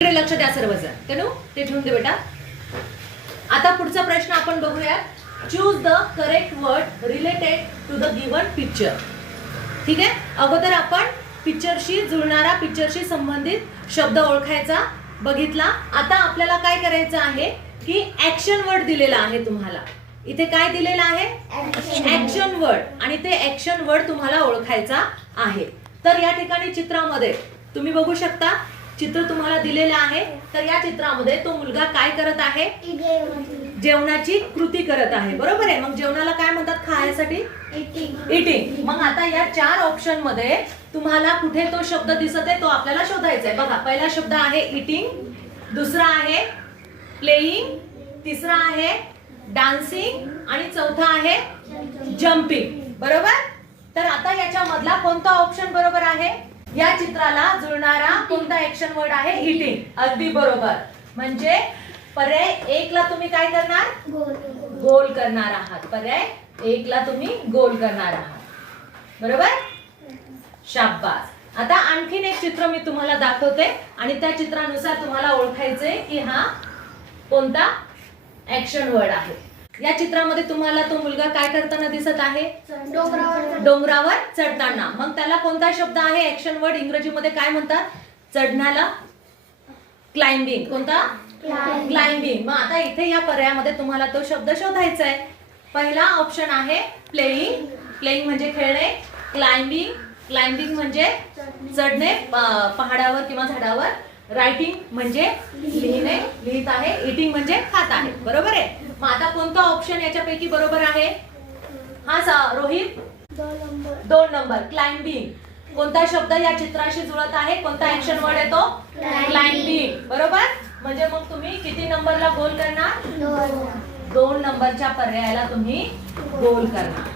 लक्ष द्या सर्वजण. तनु ते ठेवून दे बेटा. आता पुढचा प्रश्न आपण बघूया. Choose the correct word related to the given picture. ठीक आहे. अगोदर आपण पिक्चरशी जुळणारा पिक्चरशी संबंधित शब्द ओळखायचा बघितला. आता आपल्याला काय करायचं आहे की ऍक्शन वर्ड दिलेला आहे तुम्हाला. इथे काय दिलेला आहे? Action word. आणि ते ऍक्शन वर्ड तुम्हाला ओळखायचा आहे. तर या ठिकाणी चित्रामध्ये तुम्ही बघू शकता, चित्र तुम्हाला दिलेलं आहे. तर या चित्रामध्ये तो मुलगा काय करत आहे? जेवणाची कृती करत आहे. बरोबर आहे. मग जेवणाला काय म्हणतात खाण्यासाठी? इटिंग. मग आता या 4 ऑप्शन मध्ये तुम्हाला कुठे तो शब्द दिसत आहे तो आपल्याला शोधायचा आहे. बघा, पहिला शब्द आहे इटिंग, दुसरा आहे प्लेइंग, तिसरा आहे डान्सिंग आणि चौथा आहे जम्पिंग. बरोबर. तर आता याच्या मधला कोणता ऑप्शन बरोबर आहे? या चित्राला जुळणारा कोणता ऍक्शन वर्ड आहे? इटिंग. अगदी बरोबर. म्हणजे पर्याय 1 ला तुम्ही काय करणार? गोल करणार आहात. पर्याय 1 ला तुम्ही गोल करणार आहात. बरोबर. शाबास. आता आणखीन एक चित्र मी तुम्हाला दाखवते आणि त्या चित्रानुसार तुम्हाला ओळखायचंय की हा कोणता ऍक्शन वर्ड आहे. या चित्रामध्ये तुम्हाला तो मुलगा काय करताना दिसत आहे? डोंगरावर चढताना. मग त्याला कोणता शब्द आहे? ऍक्शन वर्ड इंग्रजीमध्ये काय म्हणतात? चढण्याला क्लाइंबिंग. कोणता? क्लाइंबिंग. मग आता इथे या पर्यायामध्ये तुम्हाला तो शब्द शोधायचा आहे. पहिला ऑप्शन आहे प्लेइंग. प्लेइंग म्हणजे खेळणे. क्लाइंबिंग. क्लाइंबिंग म्हणजे चढणे पहाडावर किंवा झाडावर. रायटिंग म्हणजे लिहिणे, लिहित आहे. इटिंग म्हणजे खात आहे. बरोबर आहे. मग आता कोणता ऑप्शन याच्यापैकी बरोबर आहे? हा रोहित. 2 number climbing. कोणता शब्द या चित्राशी जुळत आहे? कोणता ऍक्शन वर्ड आहे तो? क्लाइंबिंग. बरोबर. म्हणजे मग तुम्ही किती नंबरला गोल करणार? 2 नंबरच्या पर्यायाला तुम्ही गोल करणार.